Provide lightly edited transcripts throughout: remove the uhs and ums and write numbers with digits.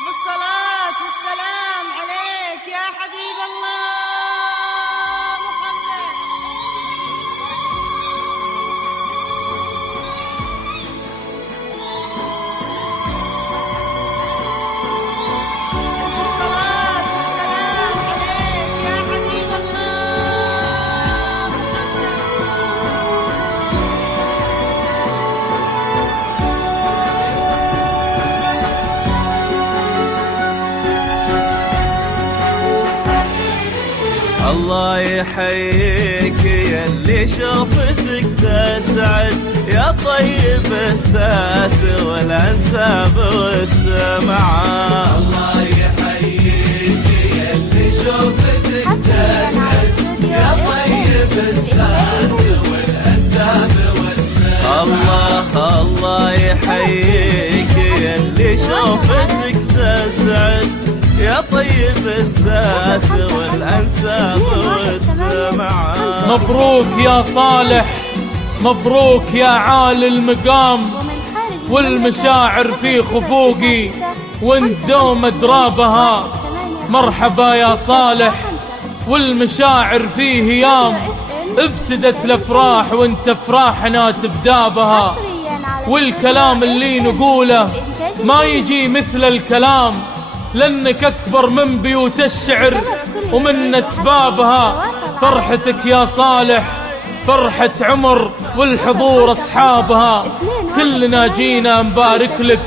ألف الصلاة والسلام عليك يا حبيب الله محمد. ألف الصلاة والسلام عليك يا حبيب الله محمد. الله يحييك يا اللي شوفتك تسعد، يا طيب الساس والانساب والسمعة. الله يحييك يا اللي شوفتك تسعد، يا طيب الساس والانساب والسمعة. الله يحييك يا اللي شوفتك تسعد، يا طيب الساس والأنساب والسمعة. مبروك يا صالح، مبروك يا عالي المقام، والمشاعر في خفوقي وانت دوم درابها. مرحبا يا صالح، والمشاعر فيه هيام، ابتدت الافراح وانت افراحنا تبدا بها. والكلام اللي نقوله ما يجي مثل الكلام، لأنك أكبر من بيوت الشعر ومن أسبابها. فرحتك يا صالح فرحة عمر، والحضور أصحابها. كلنا جينا نبارك لك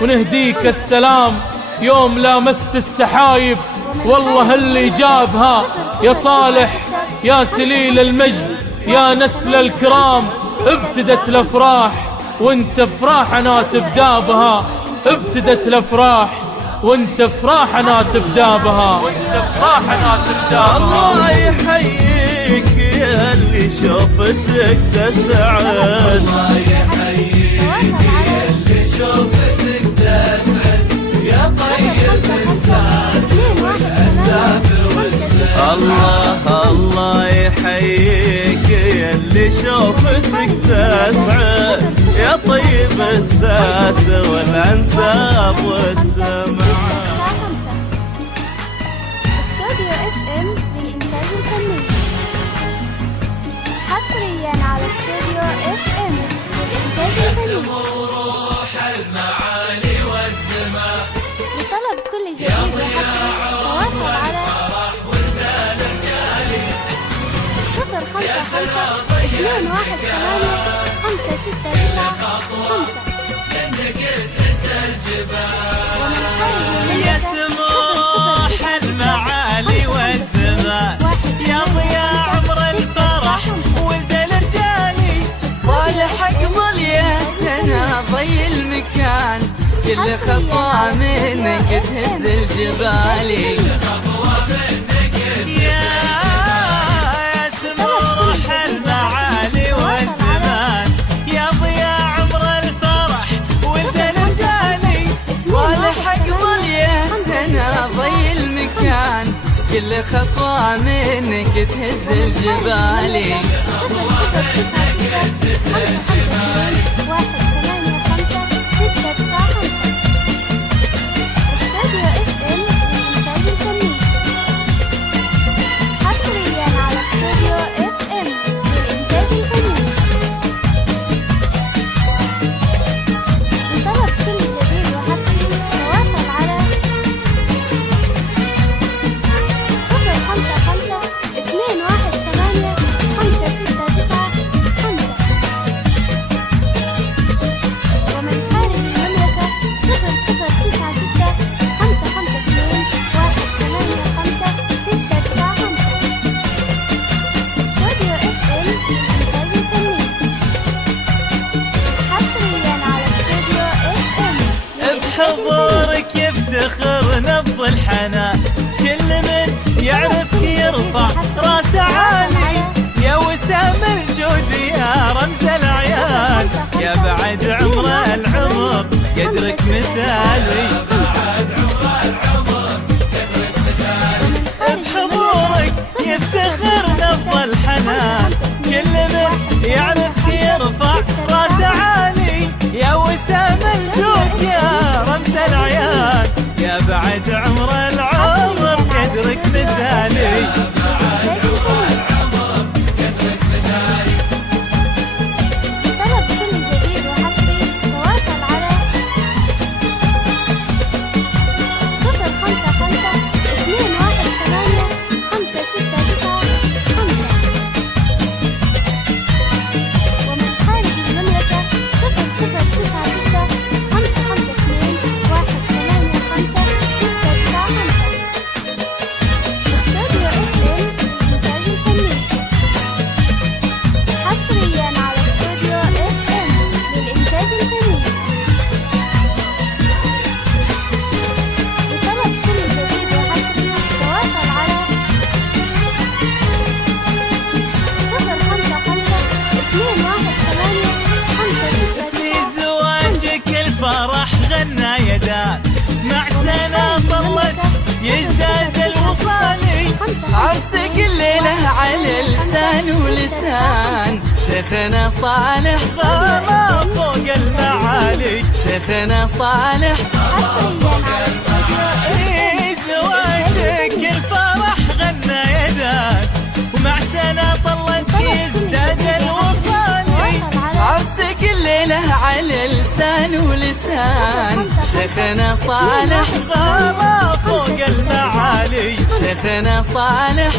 ونهديك السلام، يوم لامست السحايب والله اللي جابها. يا صالح يا سليل المجد يا نسل الكرام، ابتدت الأفراح وانت افراحنا تبدا بها. ابتدت الأفراح وانت افراحنا تبدا بها، وانت افراحنا تبدا بها. الله يحييك يا اللي شوفتك تسعد، الله يحييك يا اللي شوفتك تسعد، يا طيب الساس والانساب والسمعة. الله يحييك يا اللي شوفتك تسعد، يا طيب الساس والانساب والسمعة. استوديو FM للإنتاج الفني، حصريا على استوديو FM للإنتاج الفني. لطلب كل جديد وحصري تواصل على 055-218-569-5. ومن خارج يا سموح المعالي والزمان، يا ضياء عمر الفرح ولد الرجالي. صالح اقبل يا سنة ضي المكان، كل خطوة منك تهز الجبالي. يا سموح المعالي والزمان، يا ضياء عمر الفرح ولد الرجالي. صالح اقبل يا سنة ضي المكان، كل خطوة منك تهز الجبالي. 005-552-185-695. استوديو FM للإنتاج الفني، حصريا على استوديو FM للإنتاج الفني. لطلب كل جديد وحصري تواصل على 055-218-569-5. ومن خارج المملكة 0096-552-185-695. استوديو FM للإنتاج الفني، حصريا على استوديو FM للإنتاج الفني. بحضورك يفتخر نبض الحنان، كل من يعرفك يرفع راسه عالي. يا وسام الجود يا رمز العيال، يا بعد عمر العمر قدرك مثالي. بحضورك يفتخر نبض الحنان، كل من يعرفك يرفع راسه عالي. يا وسام الجود يا رمز العيال، يا يدان، مع سنة طلت يزداد الوصالي. عرسك الليلة على لسان ولسان شيخنا صالح، ضرب فوق المعالي. شيخنا صالح حصريا على استوديو في زواجك الفرح غنى يدان، ومع سنة طلت يزداد الوصالي. عرسك الليلة على لسان ولسان شيخنا صالح، ضرب فوق المعالي. شيخنا صالح